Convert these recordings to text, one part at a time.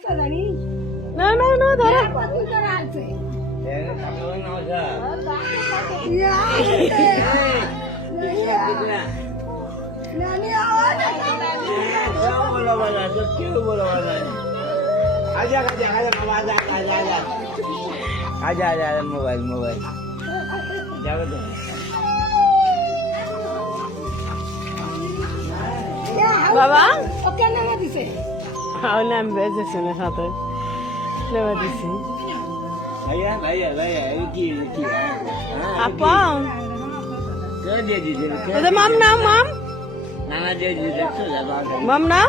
না না না ধরো आजा आजा मोबाइल मोबाइल जाओ तो বাবা ওকে নামা দিছে নাম বেজেছে না সাথে নেওয়া দিছি भैया भैया भैया की আপা क्या दे दीजिए ওদের মাম নাম মাম नाना दे दीजिए तो ज्यादा মাম নাম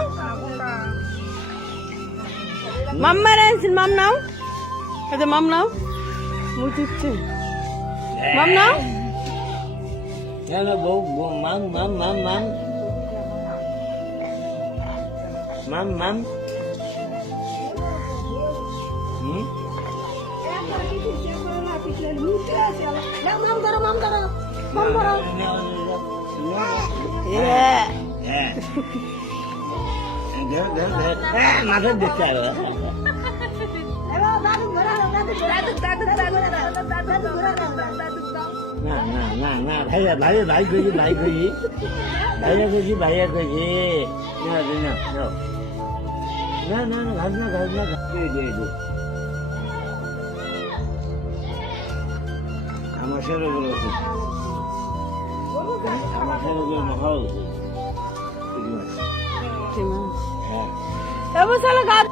মাম মারাইছেন মাম নাম ওদের মাম নাম মুচিচ্ছে মাম নাম चलो वो मम मम मम मम मम मम মাম ধরো মাম ধরো মাম ধরো माथा देखते आ रहा দাদু ধরো দাদু দাদু দাদু দাদু ना ना ना ना भैया भाई भाई कोई भैया कोई ना ना ना ना घरना दे আমার ছেলে বলেছে আমার ছেলে বলে মহাল এবছর গাছ